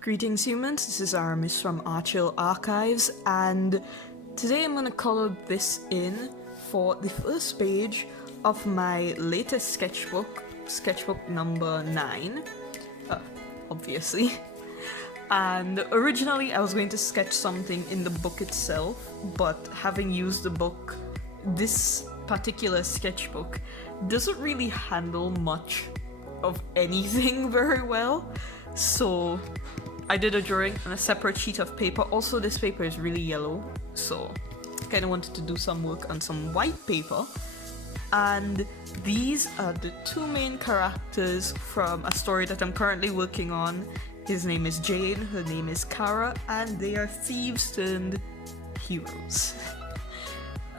Greetings humans, this is Aramis from Archill Archives, and today I'm gonna color this in for the first page of my latest sketchbook, sketchbook number 9, obviously. And originally I was going to sketch something in the book itself, but having used the book, this particular sketchbook doesn't really handle much of anything very well, so I did a drawing on a separate sheet of paper. Also, this paper is really yellow, so I kind of wanted to do some work on some white paper. And these are the two main characters from a story that I'm currently working on. His name is Jane, her name is Kara, and they are thieves turned heroes.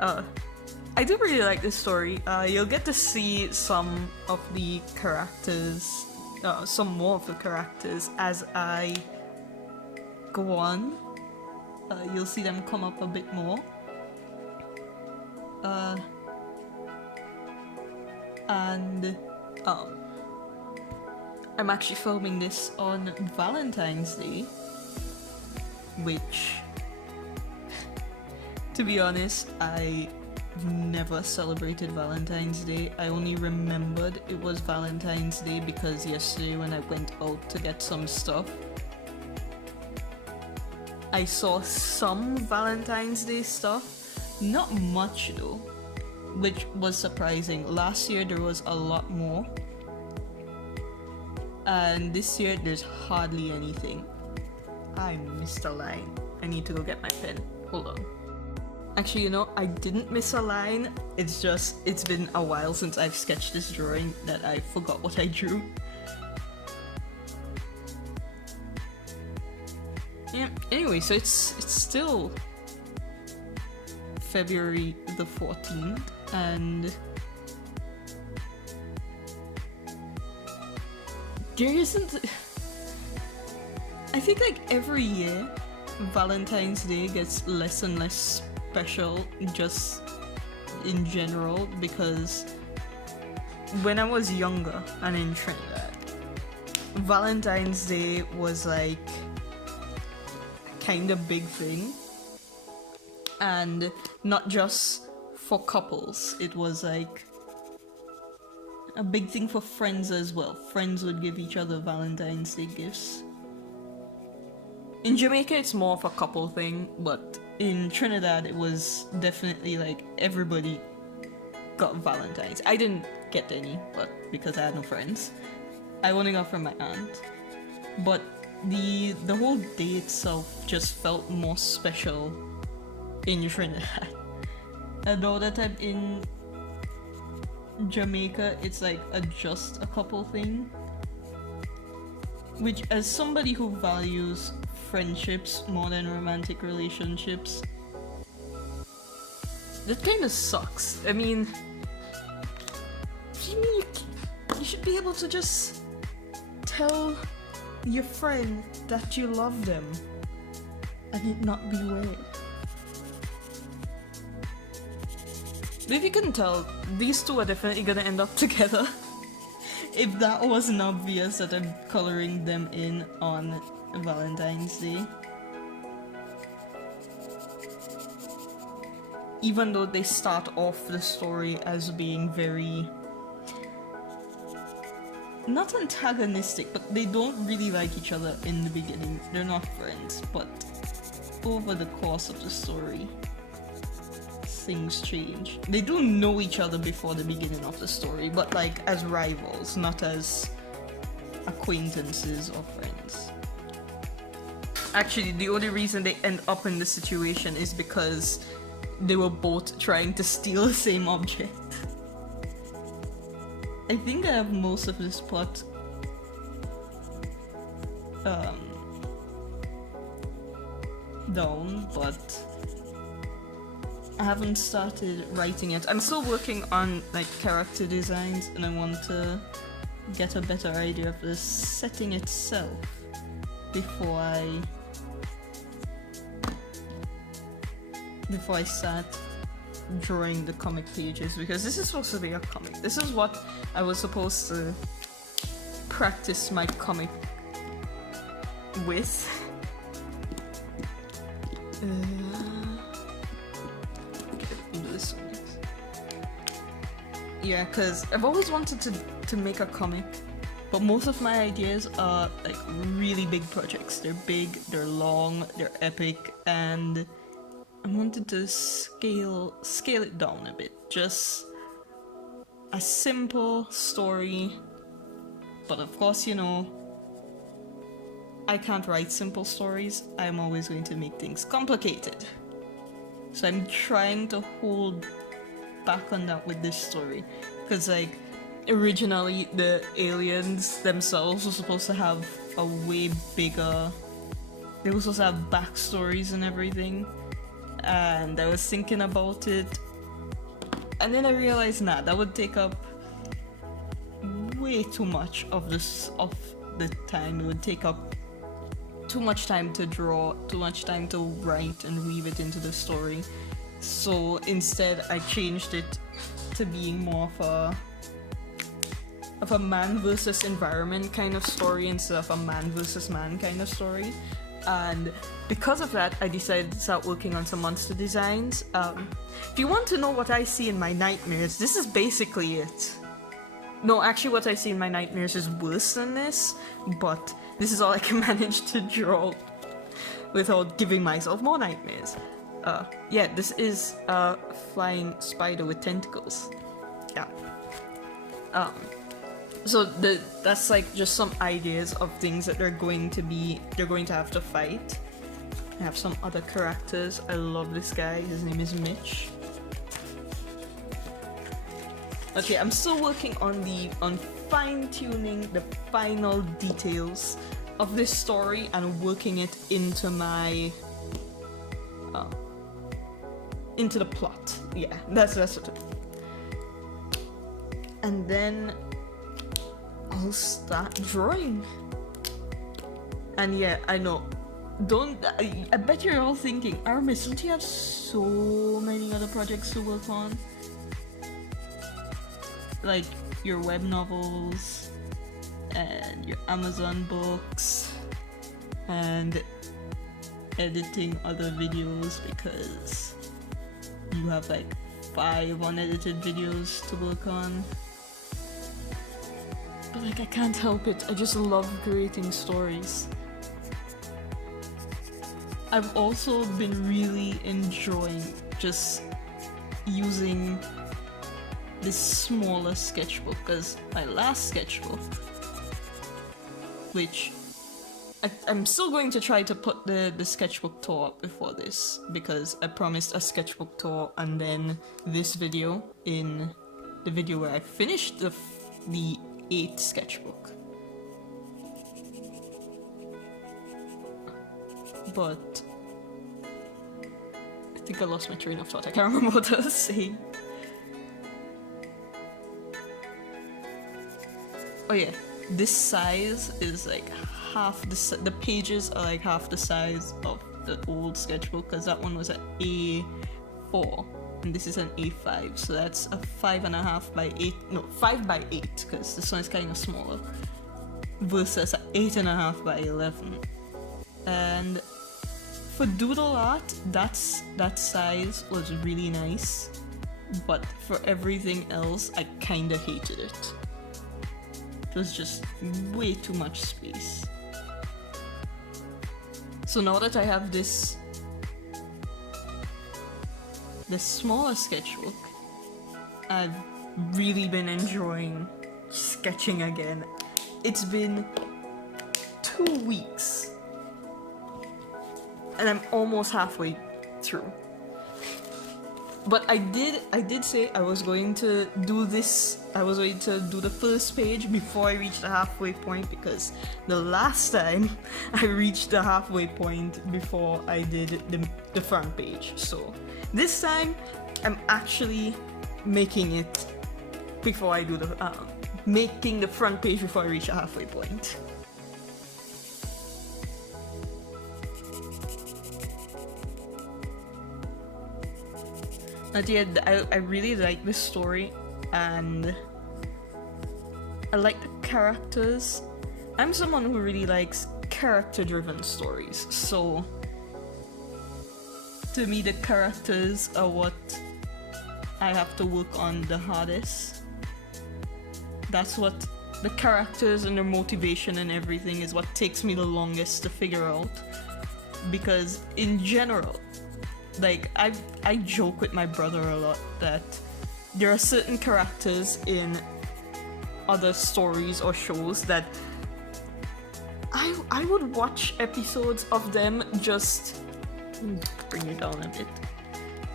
I do really like this story. You'll get to see some of the characters, some more of the characters as I go on. You'll see them come up a bit more. And I'm actually filming this on Valentine's Day, which, to be honest, I never celebrated Valentine's Day. I only remembered it was Valentine's Day because yesterday when I went out to get some stuff, I saw some Valentine's Day stuff, not much though, which was surprising. Last year there was a lot more, and this year there's hardly anything. I missed a line. I need to go get my pen. Hold on. Actually, you know, I didn't miss a line. It's just, it's been a while since I've sketched this drawing that I forgot what I drew. Yeah, anyway, so it's still February the 14th, and there isn't... I think like every year, Valentine's Day gets less and less special just in general, because when I was younger and in Trinidad, Valentine's Day was like a kind of big thing, and not just for couples, it was like a big thing for friends as well. Friends would give each other Valentine's Day gifts. In Jamaica it's more of a couple thing, but in Trinidad it was definitely like everybody got Valentine's. I didn't get any, but because I had no friends. I only got from my aunt. But the whole day itself just felt more special in Trinidad. And now that I'm in Jamaica, it's like just a couple thing. Which, as somebody who values friendships more than romantic relationships, that kind of sucks. I mean, you should be able to just tell your friend that you love them and it not be weird. But if you can tell, these two are definitely gonna end up together. If that wasn't obvious that I'm coloring them in on Valentine's Day. Even though they start off the story as being very... not antagonistic, but they don't really like each other in the beginning. They're not friends, but over the course of the story, things change. They do know each other before the beginning of the story, but like as rivals, not as acquaintances or friends. Actually, the only reason they end up in this situation is because they were both trying to steal the same object. I think I have most of this plot down, but I haven't started writing it. I'm still working on like character designs, and I want to get a better idea of the setting itself before I start drawing the comic pages, because this is supposed to be a comic. This is what I was supposed to practice my comic with. Okay, do this one next. Yeah, because I've always wanted to make a comic, but most of my ideas are like really big projects. They're big, they're long, they're epic, and I wanted to scale it down a bit. Just a simple story, but of course, you know, I can't write simple stories. I'm always going to make things complicated. So I'm trying to hold back on that with this story, because like originally the aliens themselves were supposed to have a way bigger, they were supposed to have backstories and everything, and I was thinking about it, and then I realized that would take up way too much of the time. It would take up too much time to draw, too much time to write and weave it into the story. So instead I changed it to being more of a man versus environment kind of story instead of a man versus man kind of story. And because of that, I decided to start working on some monster designs. If you want to know what I see in my nightmares, this is basically it. No, actually what I see in my nightmares is worse than this, but this is all I can manage to draw without giving myself more nightmares. Yeah, this is a flying spider with tentacles. Yeah. So that's like just some ideas of things that they're going to have to fight. I have some other characters. I love this guy. His name is Mitch. Okay, I'm still working on fine-tuning the final details of this story and working it into my into the plot. Yeah, that's what it. And then I'll start drawing. And yeah, I know. I bet you're all thinking, Aramis, don't you have so many other projects to work on? Like your web novels and your Amazon books and editing other videos, because you have like 5 unedited videos to work on. But like, I can't help it. I just love creating stories. I've also been really enjoying just using this smaller sketchbook, because my last sketchbook, which I'm still going to try to put the sketchbook tour up before this, because I promised a sketchbook tour and then this video in the video where I finished the 8th sketchbook. But I think I lost my train of thought. I can't remember what I was saying. Oh yeah, this size is like half the pages are like half the size of the old sketchbook, because that one was an A4 and this is an A5, so that's a 5.5 by 8, no, 5 by 8, because this one is kind of smaller, versus an 8.5 by 11. And for doodle art, that size was really nice, but for everything else, I kinda hated it. It was just way too much space. So now that I have this smaller sketchbook, I've really been enjoying sketching again. It's been 2 weeks and I'm almost halfway through. But I did say I was going to do this, I was going to do the first page before I reached the halfway point, because the last time I reached the halfway point before I did the front page. So this time I'm actually making it before I do making the front page before I reach the halfway point. At the end, I really like this story, and I like the characters. I'm someone who really likes character-driven stories. So to me, the characters are what I have to work on the hardest. That's what the characters and their motivation and everything is what takes me the longest to figure out. Because in general, like I joke with my brother a lot that there are certain characters in other stories or shows that I would watch episodes of them just bring it down a bit.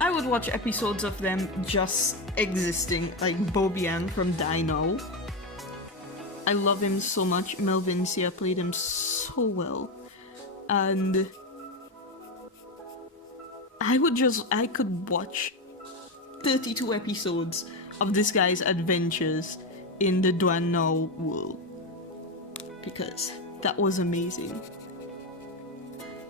I would watch episodes of them just existing, like Bobian from Dino. I love him so much. Melvincia played him so well. And I could watch 32 episodes of this guy's adventures in the Duan world. Because that was amazing.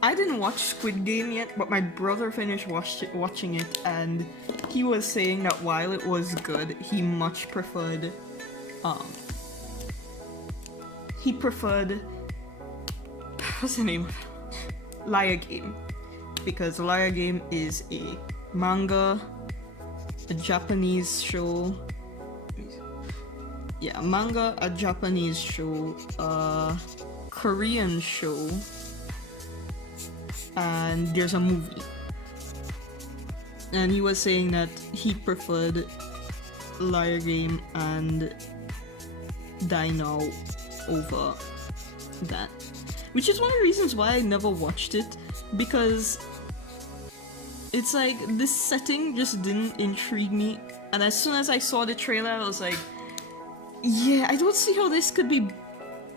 I didn't watch Squid Game yet, but my brother finished watching it, and he was saying that while it was good, he much preferred, what's the name? Liar Game. Because Liar Game is a manga, a Japanese show. Yeah, manga, a Japanese show, a Korean show, and there's a movie. And he was saying that he preferred Liar Game and Dino over that. Which is one of the reasons why I never watched it, because it's like this setting just didn't intrigue me. And as soon as I saw the trailer, I was like, yeah, I don't see how this could be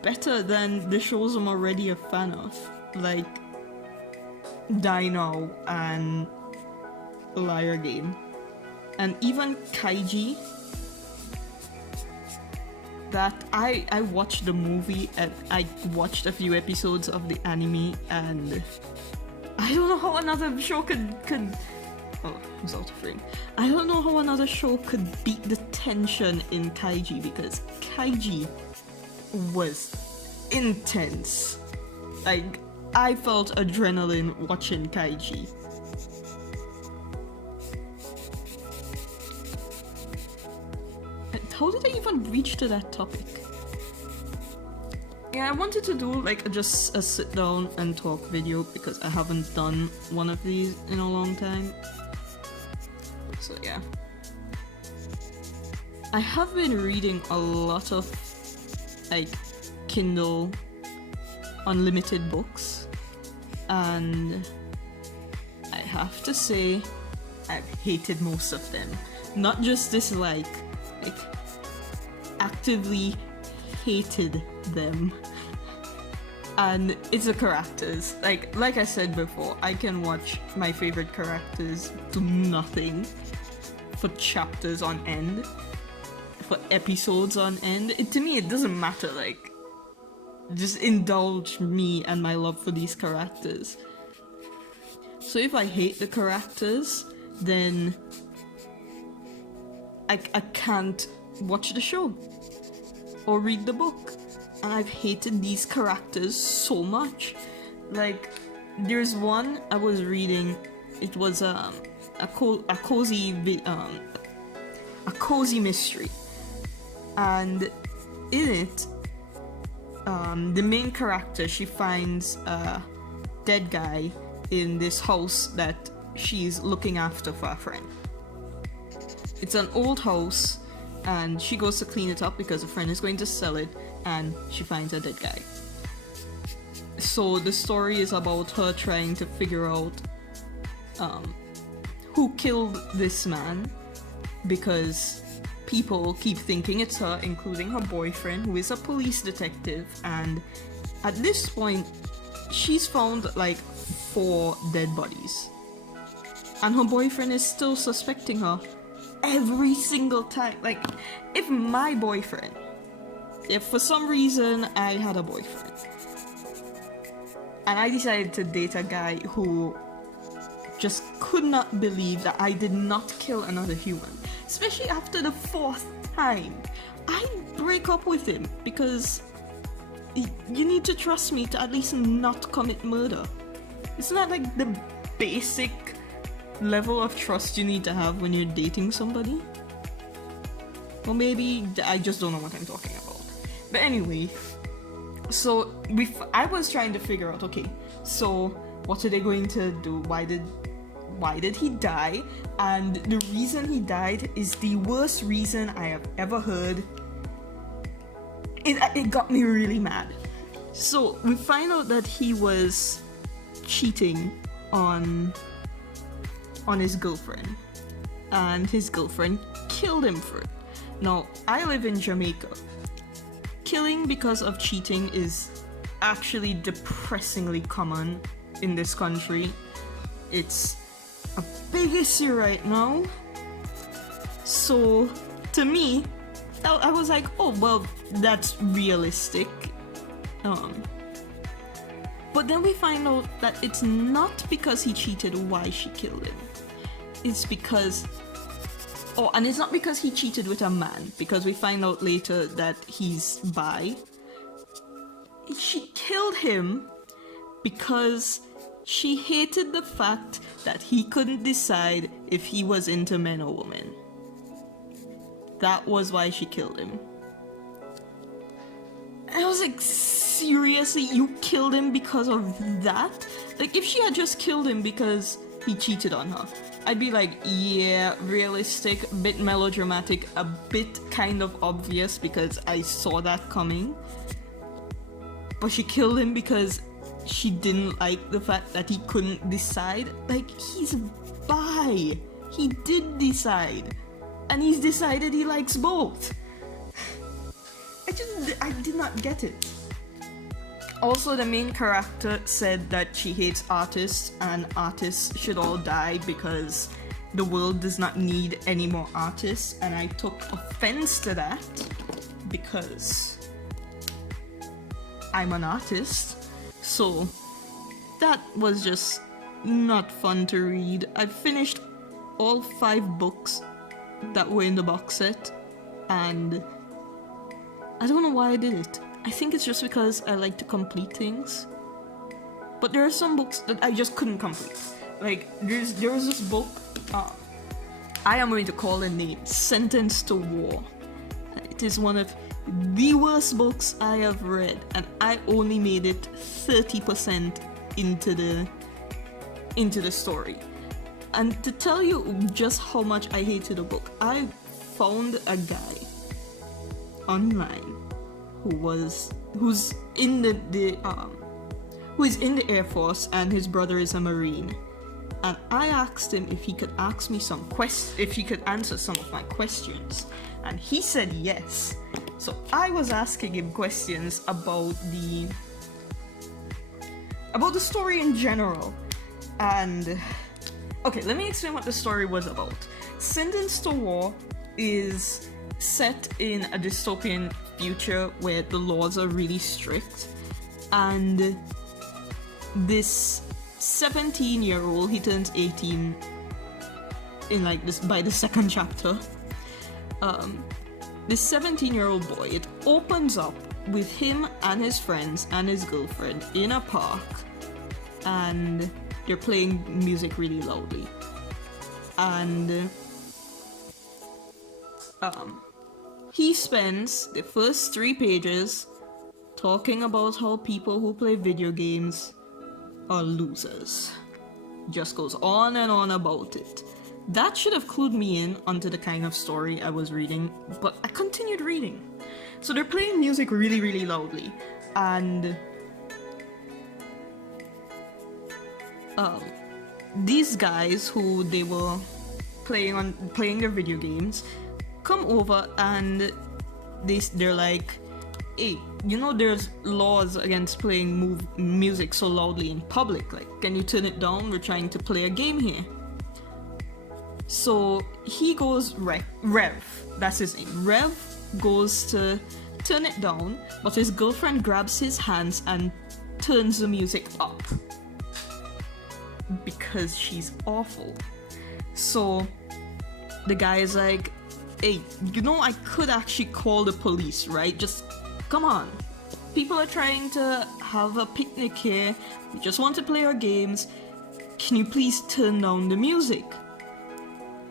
better than the shows I'm already a fan of. Like Dino and Liar Game. And even Kaiji. That I watched the movie and I watched a few episodes of the anime, and I don't know how another show could oh, he's out of frame. I don't know how another show could beat the tension in Kaiji, because Kaiji was intense. Like, I felt adrenaline watching Kaiji. How did I even reach to that topic? Yeah, I wanted to do like just a sit down and talk video because I haven't done one of these in a long time. So yeah. I have been reading a lot of like Kindle unlimited books, and I have to say I've hated most of them. Not just dislike, like actively hated them. And it's the characters. Like I said before, I can watch my favorite characters do nothing for chapters on end, for episodes on end. To me, it doesn't matter. Like, just indulge me and my love for these characters. So if I hate the characters, then I can't watch the show or read the book. And I've hated these characters so much. Like, there's one I was reading. It was a cozy mystery, and in it, the main character, she finds a dead guy in this house that she's looking after for a friend. It's an old house, and she goes to clean it up because a friend is going to sell it, and she finds a dead guy. So the story is about her trying to figure out who killed this man, because people keep thinking it's her, including her boyfriend, who is a police detective. And at this point, she's found like 4 dead bodies, and her boyfriend is still suspecting her every single time. Like, if for some reason I had a boyfriend and I decided to date a guy who just could not believe that I did not kill another human, especially after the 4th time, I'd break up with him, because you need to trust me to at least not commit murder. Isn't that like the basic level of trust you need to have when you're dating somebody? Or maybe I just don't know what I'm talking about. But anyway, so I was trying to figure out, okay, so what are they going to do? Why did he die? And the reason he died is the worst reason I have ever heard. It got me really mad. So we find out that he was cheating on his girlfriend, and his girlfriend killed him for it. Now, I live in Jamaica. Killing because of cheating is actually depressingly common in this country. It's a big issue right now. So, to me, I was like, oh, well, that's realistic. But then we find out that it's not because he cheated why she killed him. It's because... Oh, and it's not because he cheated with a man, because we find out later that he's bi. She killed him because she hated the fact that he couldn't decide if he was into men or women. That was why she killed him. I was like, seriously, you killed him because of that? Like, if she had just killed him because he cheated on her, I'd be like, yeah, realistic, a bit melodramatic, a bit kind of obvious because I saw that coming. But she killed him because she didn't like the fact that he couldn't decide. Like, he's bi. He did decide. And he's decided he likes both. I did not get it. Also, the main character said that she hates artists and artists should all die because the world does not need any more artists, and I took offense to that because I'm an artist. So that was just not fun to read. I finished all 5 books that were in the box set, and I don't know why I did it. I think it's just because I like to complete things. But there are some books that I just couldn't complete. Like, there was this book, I am going to call a name, Sentenced to War. It is one of the worst books I have read, and I only made it 30% into the story. And to tell you just how much I hated the book, I found a guy online who's in the Air Force, and his brother is a Marine. And I asked him if he could ask me if he could answer some of my questions, and he said yes. So I was asking him questions about the story in general. And okay, let me explain what the story was about. Sentenced to War is set in a dystopian future where the laws are really strict, and this 17-year-old, he turns 18 in like this by the second chapter. This 17-year-old boy, it opens up with him and his friends and his girlfriend in a park, and they're playing music really loudly, and he spends the first 3 pages talking about how people who play video games are losers. Just goes on and on about it. That should have clued me in onto the kind of story I was reading, but I continued reading. So they're playing music really, really loudly, and these guys who they were playing their video games come over, and they're like, hey, you know there's laws against playing music so loudly in public, like, can you turn it down? We're trying to play a game here. So he goes, Rev, that's his name, Rev goes to turn it down, but his girlfriend grabs his hands and turns the music up because she's awful. So the guy is like, hey, you know, I could actually call the police, right? Just come on. people are trying to have a picnic here. We just want to play our games. Can you please turn down the music?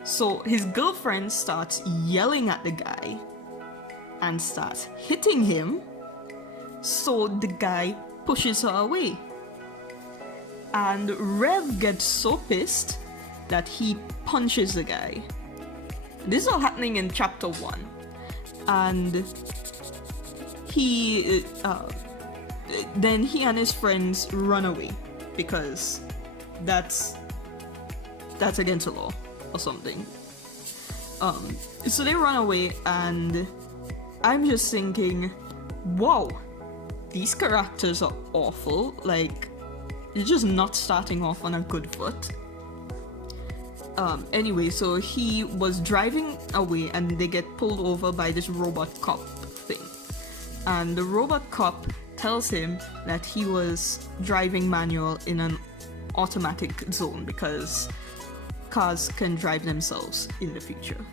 So his girlfriend starts yelling at the guy and starts hitting him. So the guy pushes her away. And Rev gets so pissed that he punches the guy. This is all happening in chapter 1. And then he and his friends run away because that's against the law or something. So they run away, and I'm just thinking, wow, these characters are awful. Like, you're just not starting off on a good foot. Anyway, so he was driving away and they get pulled over by this robot cop thing. And the robot cop tells him that he was driving manual in an automatic zone because cars can drive themselves in the future.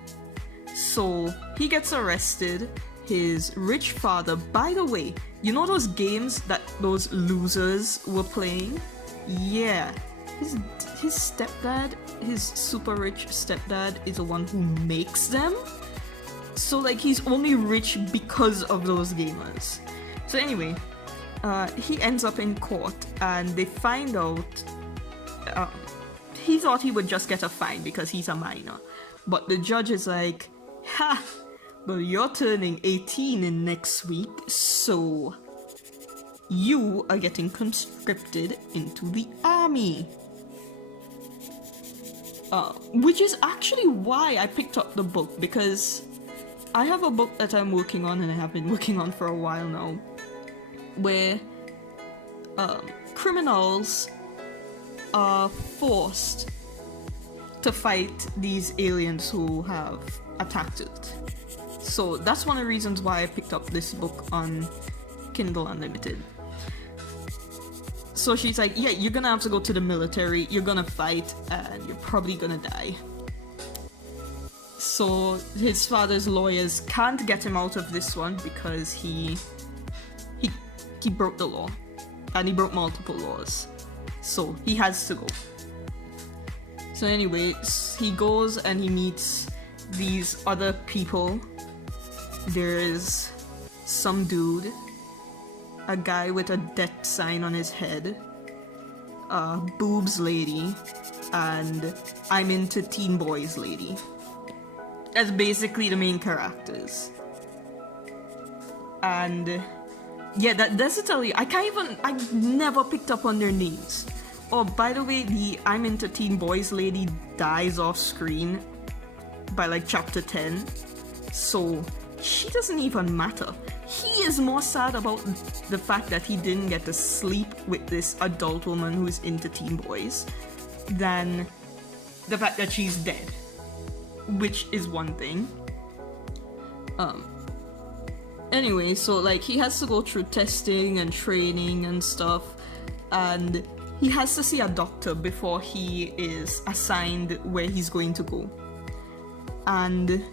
So he gets arrested. His rich father, by the way, you know those games that those losers were playing? Yeah. His stepdad, his super rich stepdad, is the one who makes them. So like he's only rich because of those gamers. So anyway, he ends up in court and they find out he thought he would just get a fine because he's a minor. But the judge is like, ha, well you're turning 18 in next week, so you are getting conscripted into the army. Which is actually why I picked up the book, because I have a book that I'm working on and I have been working on for a while now, where criminals are forced to fight these aliens who have attacked it. So that's one of the reasons why I picked up this book on Kindle Unlimited. So she's like, yeah, you're gonna have to go to the military, you're gonna fight, and you're probably gonna die. So his father's lawyers can't get him out of this one because he broke the law. And he broke multiple laws. So he has to go. So anyway, he goes and he meets these other people. There's some dude, a guy with a death sign on his head, a boobs lady, and I'm into teen boys lady. That's basically the main characters. And yeah, that's to tell you, I never picked up on their names. Oh, by the way, the I'm into teen boys lady dies off screen by like chapter 10. So she doesn't even matter. He is more sad about the fact that he didn't get to sleep with this adult woman who's into teen boys than the fact that she's dead, which is one thing. Anyway, so like he has to go through testing and training and stuff, and he has to see a doctor before he is assigned where he's going to go. And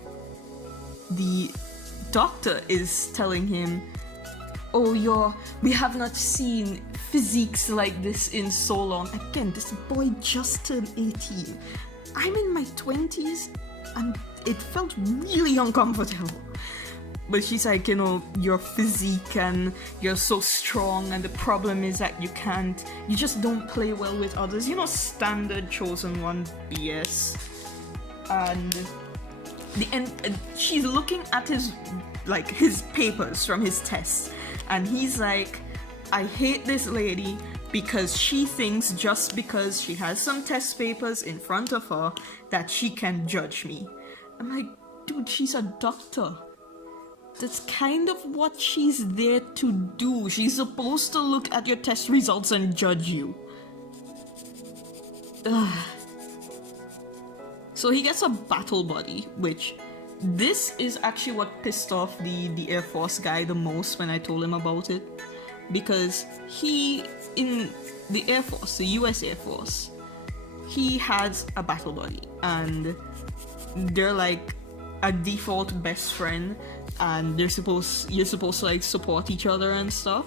the doctor is telling him, oh, we have not seen physiques like this in so long. Again, this boy just turned 18. I'm in my 20s and it felt really uncomfortable. But she's like, your physique and you're so strong, and the problem is that you just don't play well with others. Standard chosen one BS. And she's looking at his papers from his tests, and he's like, I hate this lady because she thinks just because she has some test papers in front of her that she can judge me. I'm like, dude, she's a doctor. That's kind of what she's there to do. She's supposed to look at your test results and judge you. Ugh. So he gets a battle buddy, which this is actually what pissed off the Air Force guy the most when I told him about it. Because he, in the Air Force, the US Air Force, he has a battle buddy. And they're like a default best friend. and you're supposed to like support each other and stuff.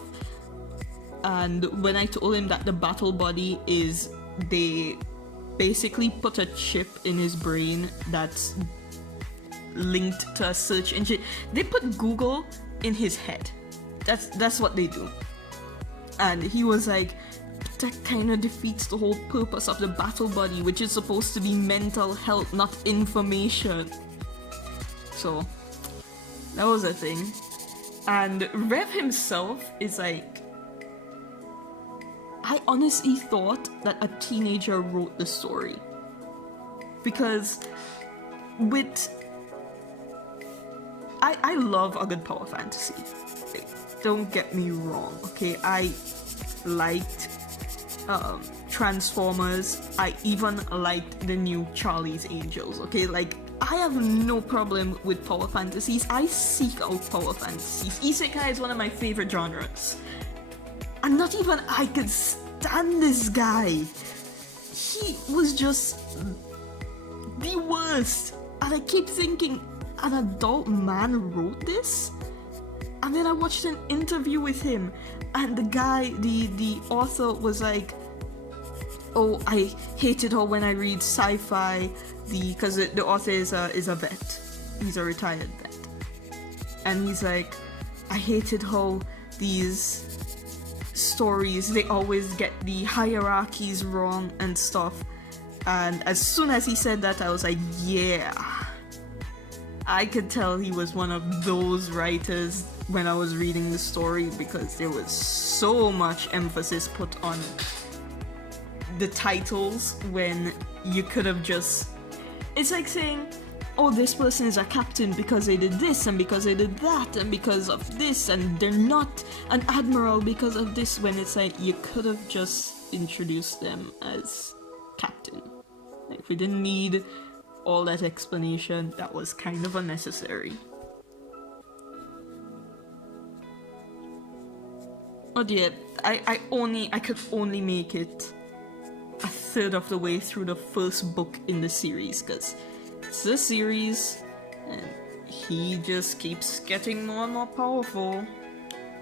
And when I told him that the battle buddy is, they basically put a chip in his brain that's linked to a search engine. They put Google in his head. That's what they do. And he was like, that kind of defeats the whole purpose of the battle buddy, which is supposed to be mental health, not information. So that was a thing. And Rev himself is like, I honestly thought that a teenager wrote the story, because I love a good power fantasy. Don't get me wrong, okay? I liked Transformers. I even liked the new Charlie's Angels, okay? Like, I have no problem with power fantasies. I seek out power fantasies. Isekai is one of my favorite genres. And not even I could stand this guy. He was just the worst. And I keep thinking, an adult man wrote this? And then I watched an interview with him, and the guy, the author, was like, oh, I hated how when I read sci-fi, because the author is a vet. He's a retired vet. And he's like, I hated how these stories, they always get the hierarchies wrong and stuff. And as soon as he said that, I was like, yeah. I could tell he was one of those writers when I was reading the story, because there was so much emphasis put on the titles when you could have just... It's like saying, oh, this person is a captain because they did this, and because they did that, and because of this, and they're not an admiral because of this, when it's like, you could have just introduced them as captain. Like, if we didn't need all that explanation, that was kind of unnecessary. But yeah, I could only make it a third of the way through the first book in the series, because it's a series and he just keeps getting more and more powerful,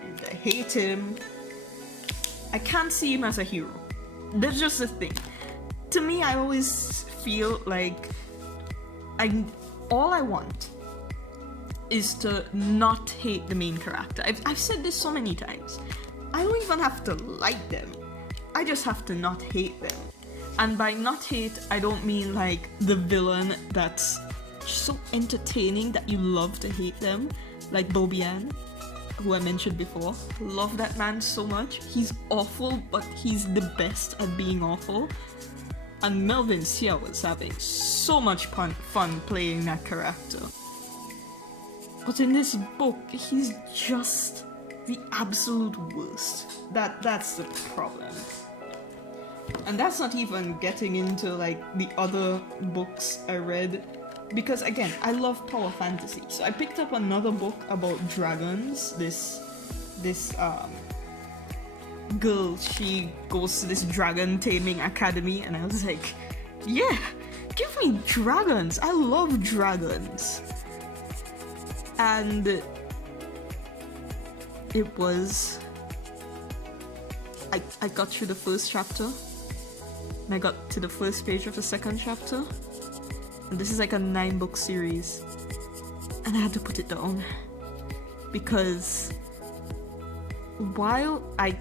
and I hate him. I can't see him as a hero. That's just the thing. To me, I always feel like all I want is to not hate the main character. I've said this so many times. I don't even have to like them. I just have to not hate them. And by not hate, I don't mean like the villain that's so entertaining that you love to hate them, like Bobian, who I mentioned before. Love that man so much. He's awful, but he's the best at being awful. And Melvin Sia was having so much fun playing that character. But in this book, he's just the absolute worst. That's the problem. And that's not even getting into like the other books I read, because again, I love power fantasy. So I picked up another book about dragons. This girl, she goes to this dragon taming academy, and I was like, yeah, give me dragons. I love dragons. And it was, I got through the first chapter, and I got to the first page of the second chapter, and this is like a 9-book series, and I had to put it down, because while I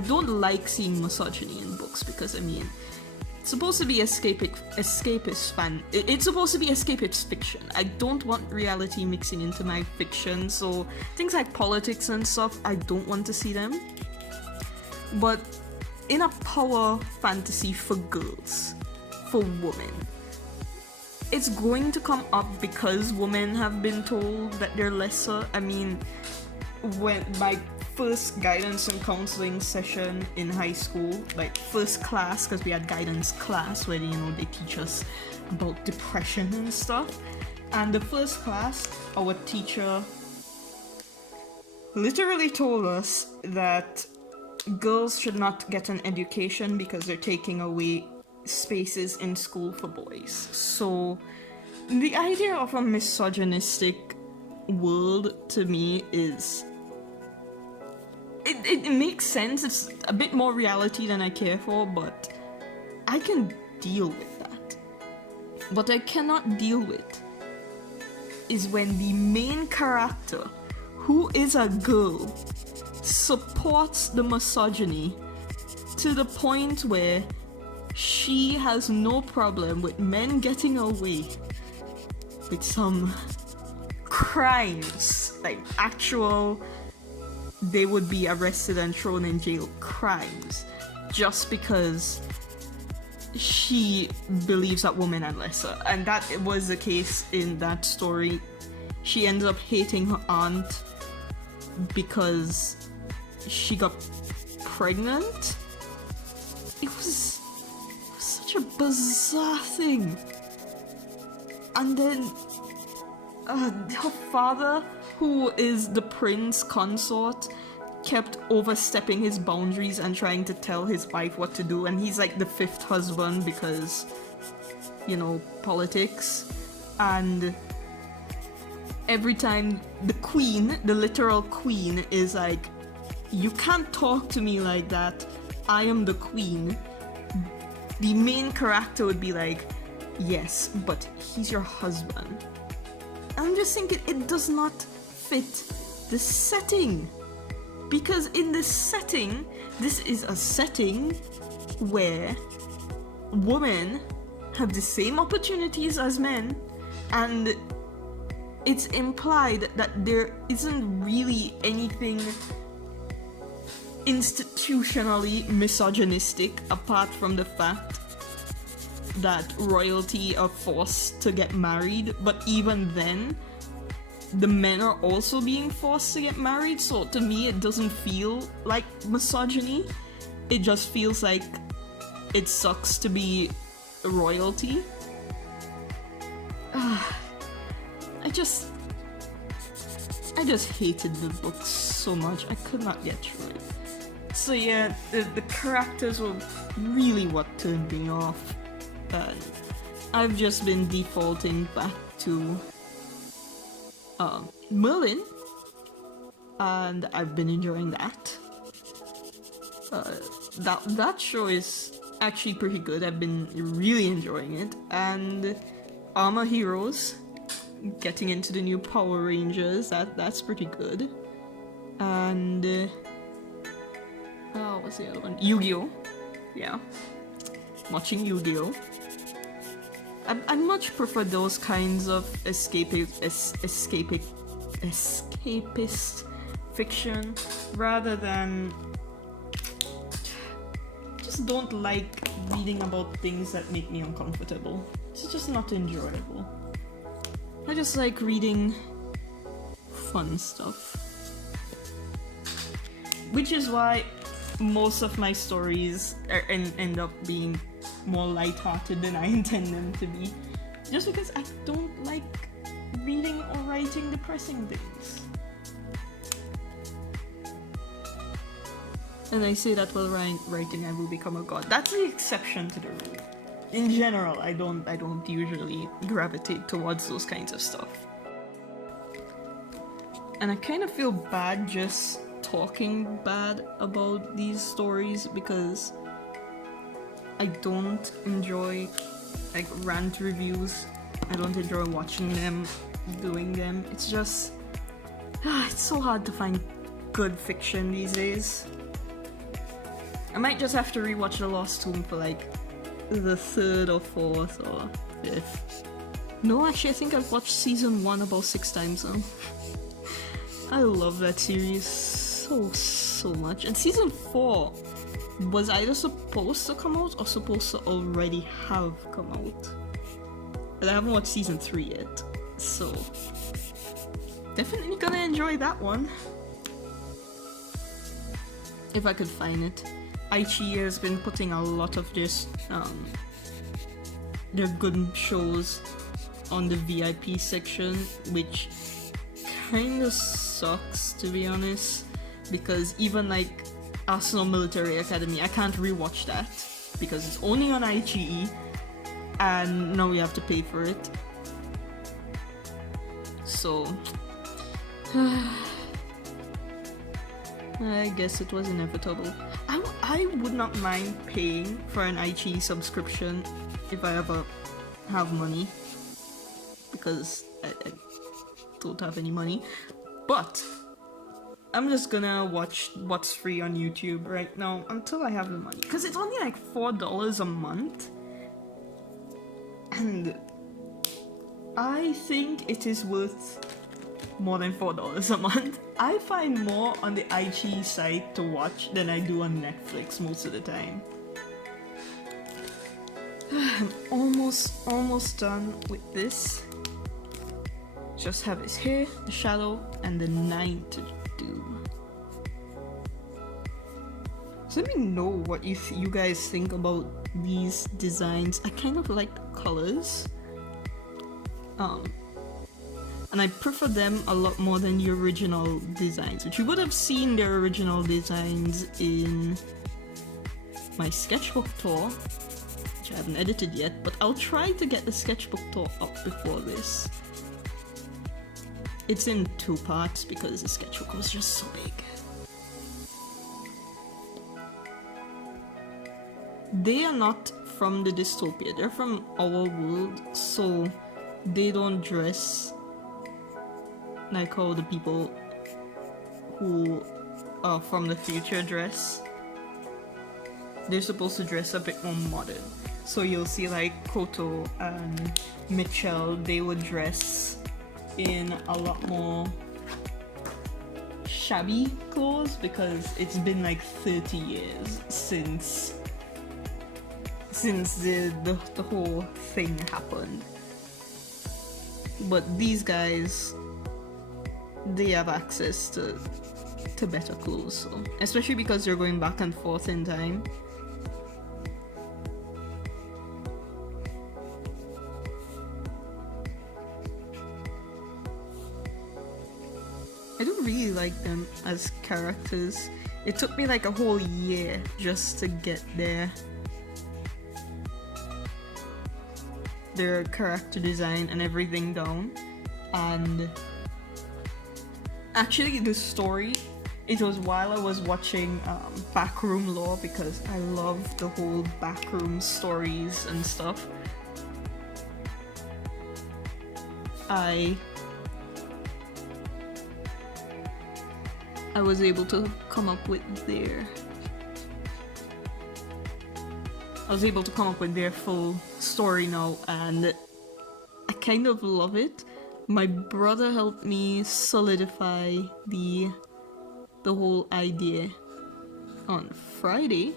don't like seeing misogyny in books, because I mean, it's supposed to be escapist fan. It's supposed to be escapist fiction. I don't want reality mixing into my fiction, so things like politics and stuff, I don't want to see them. But in a power fantasy for girls, for women, it's going to come up because women have been told that they're lesser. I mean, when my first guidance and counseling session in high school, like first class, because we had guidance class where, you know, they teach us about depression and stuff, and the first class, our teacher literally told us that girls should not get an education because they're taking away spaces in school for boys. So The idea of a misogynistic world to me is... It makes sense, it's a bit more reality than I care for, but I can deal with that. What I cannot deal with is when the main character, who is a girl, supports the misogyny to the point where she has no problem with men getting away with some crimes, like actual, they would be arrested and thrown in jail crimes, just because she believes that women are lesser. And that was the case in that story. She ends up hating her aunt because she got pregnant. It was such a bizarre thing. And then her father, who is the prince consort, kept overstepping his boundaries and trying to tell his wife what to do, and he's like the fifth husband because, you know, politics. And every time the queen, the literal queen, is like, you can't talk to me like that, I am the queen, the main character would be like, yes, but he's your husband. I'm just thinking, it does not fit the setting. Because in this setting, this is a setting where women have the same opportunities as men, and it's implied that there isn't really anything institutionally misogynistic apart from the fact that royalty are forced to get married, but even then, the men are also being forced to get married, so to me it doesn't feel like misogyny. It just feels like it sucks to be royalty. I just hated the book so much. I could not get through it. So yeah, the characters were really what turned me off. And I've just been defaulting back to Merlin, and I've been enjoying that. That show is actually pretty good. I've been really enjoying it. And Armor Heroes, getting into the new Power Rangers, that's pretty good. And what's the other one? Yu-Gi-Oh! Yeah, watching Yu-Gi-Oh! I much prefer those kinds of escapist fiction rather than... just don't like reading about things that make me uncomfortable. It's just not enjoyable. I just like reading fun stuff. Which is why most of my stories end up being more lighthearted than I intend them to be. Just because I don't like reading or writing depressing things. And I say that while writing I will become a god. That's the exception to the rule. In general, I don't usually gravitate towards those kinds of stuff. And I kind of feel bad just talking bad about these stories because I don't enjoy like rant reviews. I don't enjoy watching them, doing them. It's just it's so hard to find good fiction these days. I might just have to rewatch The Lost Tomb for like the third or fourth or fifth. No, actually I think I've watched season 1 about 6 times now. I love that series so much. And season 4 was either supposed to come out or supposed to already have come out. But I haven't watched season 3 yet, so definitely gonna enjoy that one. If I could find it. Aichi has been putting a lot of just their good shows on the VIP section, which kinda sucks to be honest, because even like Arsenal Military Academy, I can't rewatch that because it's only on Aichi and now we have to pay for it. so I guess it was inevitable. I would not mind paying for an IG subscription if I ever have money, because I don't have any money, but I'm just gonna watch what's free on YouTube right now until I have the money, because it's only like $4 a month, and I think it is worth more than $4 a month. I find more on the IG site to watch than I do on Netflix most of the time. I'm almost done with this. Just have his hair, the shadow, and the 9 to do. So let me know what you guys think about these designs. I kind of like the colors. And I prefer them a lot more than the original designs, which you would have seen their original designs in my sketchbook tour, which I haven't edited yet, but I'll try to get the sketchbook tour up before this. It's in 2 parts because the sketchbook was just so big. They are not from the dystopia, they're from our world, so they don't dress like how the people who are from the future dress. They're supposed to dress a bit more modern. So you'll see like Koto and Mitchell, they would dress in a lot more shabby clothes because it's been like 30 years since the whole thing happened. But these guys, they have access to better clothes, so especially because they're going back and forth in time. I don't really like them as characters. It took me like a whole year just to get their character design and everything down. And actually the story, it was while I was watching Backroom Lore, because I love the whole backroom stories and stuff. I was able to come up with their full story now, and I kind of love it. My brother helped me solidify the whole idea on Friday,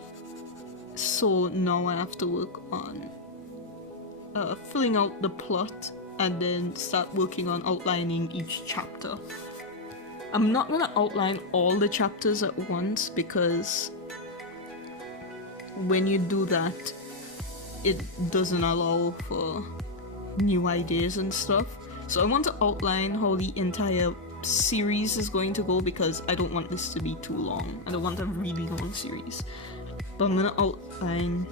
so now I have to work on filling out the plot and then start working on outlining each chapter. I'm not gonna outline all the chapters at once because when you do that, it doesn't allow for new ideas and stuff. So I want to outline how the entire series is going to go because I don't want this to be too long. I don't want a really long series. But I'm gonna outline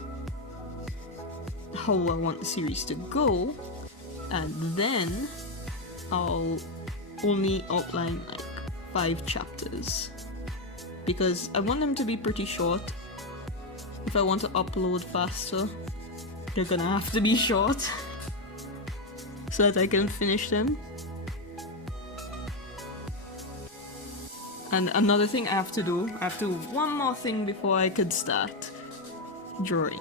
how I want the series to go, and then I'll only outline like 5 chapters because I want them to be pretty short. If I want to upload faster, they're gonna have to be short so that I can finish them. And another thing I have to do one more thing before I could start drawing.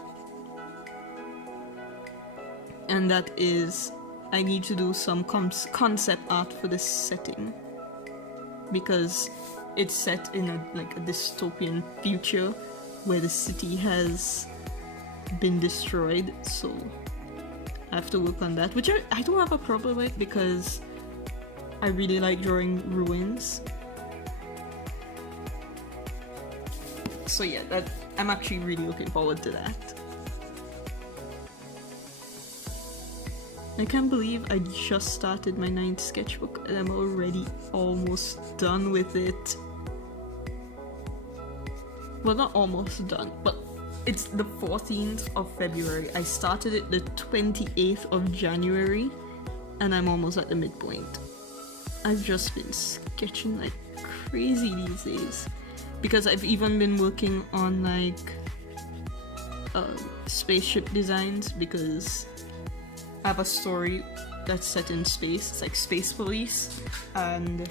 And that is, I need to do some concept art for this setting, because it's set in a dystopian future where the city has been destroyed, so I have to work on that, which I don't have a problem with because I really like drawing ruins. So yeah, I'm actually really looking forward to that. I can't believe I just started my 9th sketchbook and I'm already almost done with it. Well, not almost done, but it's the 14th of February. I started it the 28th of January and I'm almost at the midpoint. I've just been sketching like crazy these days because I've even been working on like spaceship designs because I have a story that's set in space. It's like Space Police, and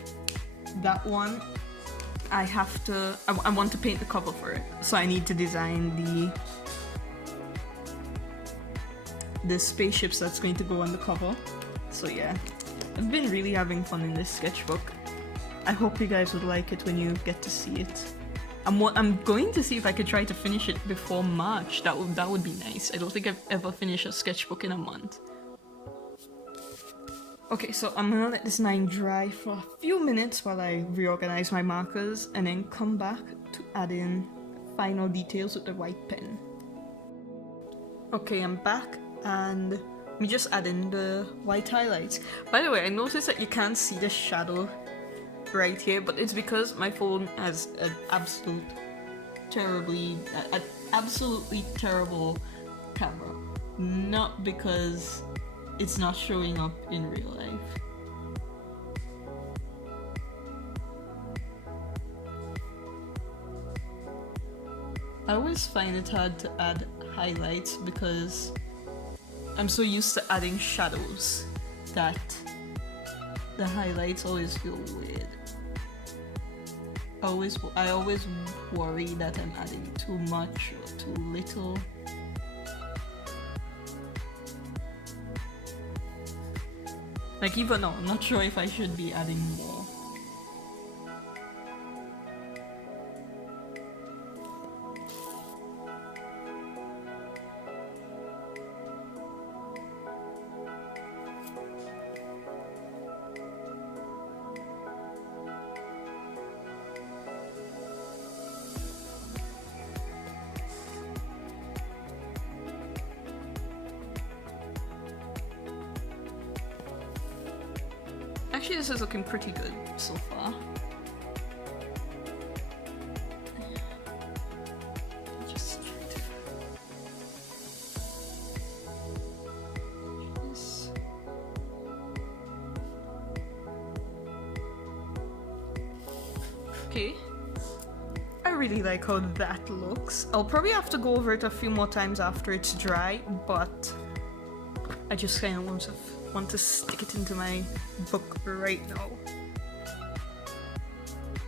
that one I want to paint the cover for it, so I need to design the spaceships that's going to go on the cover. So yeah, I've been really having fun in this sketchbook. I hope you guys would like it when you get to see it. I'm going to see if I could try to finish it before March. That would be nice. I don't think I've ever finished a sketchbook in a month. Okay, so I'm gonna let this line dry for a few minutes while I reorganize my markers and then come back to add in final details with the white pen. Okay, I'm back and let me just add in the white highlights. By the way, I noticed that you can't see the shadow right here, but it's because my phone has an absolutely terrible camera. Not because it's not showing up in real life. I always find it hard to add highlights because I'm so used to adding shadows that the highlights always feel weird. I always worry that I'm adding too much or too little. Like even now, I'm not sure if I should be adding more. Actually, this is looking pretty good so far. Just try to... This. Okay. I really like how that looks. I'll probably have to go over it a few more times after it's dry, but I just kind of want to stick it into my book right now.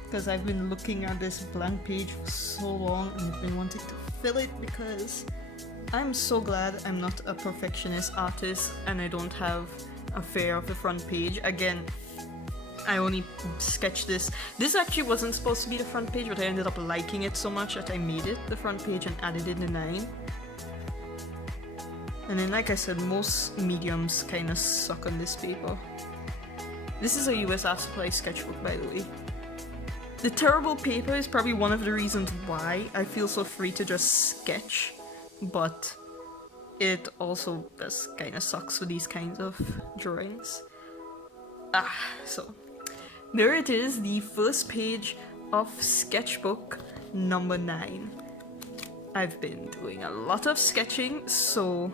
Because I've been looking at this blank page for so long and I've been wanting to fill it because I'm so glad I'm not a perfectionist artist and I don't have a fear of the front page. Again, I only sketched this. This actually wasn't supposed to be the front page, but I ended up liking it so much that I made it the front page and added in the 9. And then, like I said, most mediums kind of suck on this paper. This is a US Art Supply sketchbook, by the way. The terrible paper is probably one of the reasons why I feel so free to just sketch, but it also just kind of sucks for these kinds of drawings. So there it is, the first page of sketchbook number 9. I've been doing a lot of sketching, so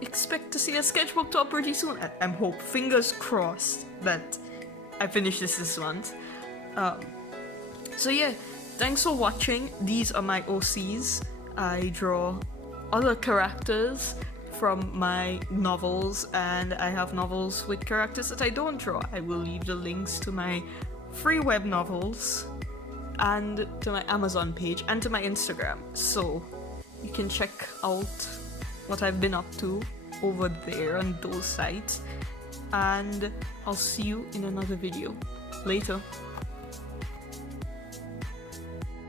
expect to see a sketchbook top pretty soon. I'm hope, fingers crossed, that I finish this month. So yeah, thanks for watching. These are my OCs. I draw other characters from my novels, and I have novels with characters that I don't draw. I will leave the links to my free web novels and to my Amazon page and to my Instagram, so you can check out what I've been up to over there on those sites, and I'll see you in another video. Later.